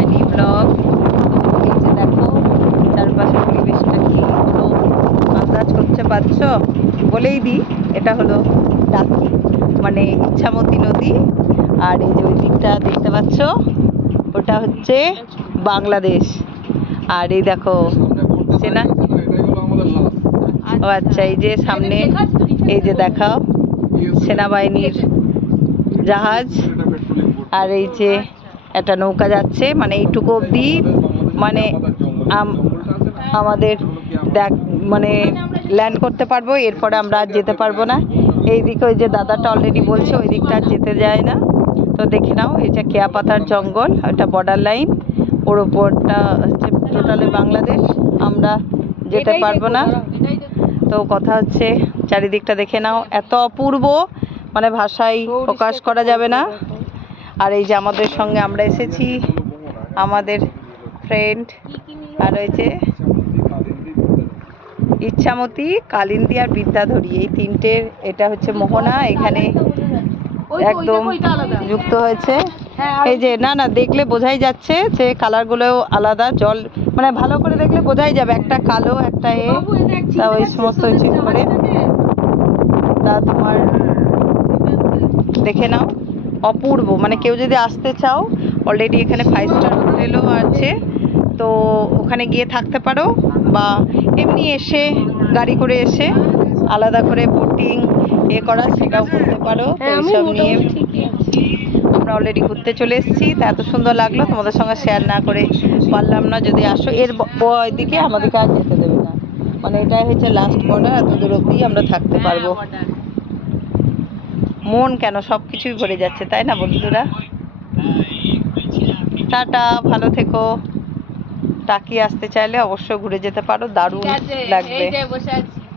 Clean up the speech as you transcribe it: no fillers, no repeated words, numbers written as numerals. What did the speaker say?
বাহিনী ব্লগ। তো এই যে দেখো চারপাশের পরিবেশটা কি তো আন্দাজ করতে পারছো। বলেই দিই, এটা হলো টাকি মানে ইচ্ছামতি নদী। আর এই যে ওই দিকটা দেখতে পাচ্ছ, ওটা হচ্ছে বাংলাদেশ। আর এই দেখো চেনা, ও আচ্ছা, এই যে সামনে এই যে দেখাও সেনাবাহিনীর জাহাজ। আর এই যে একটা নৌকা যাচ্ছে, মানে এইটুকু অবধি মানে আমাদের দেখ মানে ল্যান্ড করতে পারবো, এরপরে আমরা আর যেতে পারবো না। এই দিকে ওই যে দাদাটা অলরেডি বলছে ওই দিকটা আর যেতে যায় না। তো দেখে নাও, এই যে কেয়া পাতার জঙ্গল, ওটা বর্ডার লাইন, ওর ওপরটা হচ্ছে টোটালি বাংলাদেশ, আমরা যেতে পারবো না। তো কথা হচ্ছে চারিদিকটা দেখে নাও, এত অপূর্ব মানে ভাষায় প্রকাশ করা যাবে না। আর এই যে আমাদের সঙ্গে আমরা এসেছি, আমাদের ফ্রেন্ড, আর রয়েছে ইচ্ছামতি, কালিন্দী আর বিদ্যাধরী, এই তিনটের এটা হচ্ছে মোহনা, এখানে একদম যুক্ত হয়েছে। এই যে না না দেখলে বোঝাই যাচ্ছে যে কালারগুলোও আলাদা, জল মানে ভালো করে দেখলে বোঝাই যাবে, একটা কালো একটা তা ওই সমস্ত ঠিক করে তা তোমার দেখে নাও, অপূর্ব। মানে কেউ যদি আসতে চাও, অলরেডি এখানে 5 স্টার হোটেলও আছে, তো ওখানে গিয়ে থাকতে পারো, বা এমনি এসে গাড়ি করে এসে আলাদা করে বোটিং করা সেটাও করতে পারো। তো এইসব নিয়ে আমরা অলরেডি ঘুরতে চলে এসেছি। তা এত সুন্দর লাগলো, তোমাদের সঙ্গে শেয়ার না করে পারলাম না। যদি আসো এর দিকে আমাদেরকে আর যেতে দেবে না, মানে এটাই হচ্ছে লাস্ট বর্ডার, এত দূর অব্দি আমরা থাকতে পারবো। মন কেন সব কিছুই ভরে যাচ্ছে, তাই না বন্ধুরা? টাটা, ভালো থেকো। টাকি আসতে চাইলে অবশ্যই ঘুরে যেতে পারো, দারুণ লাগবে।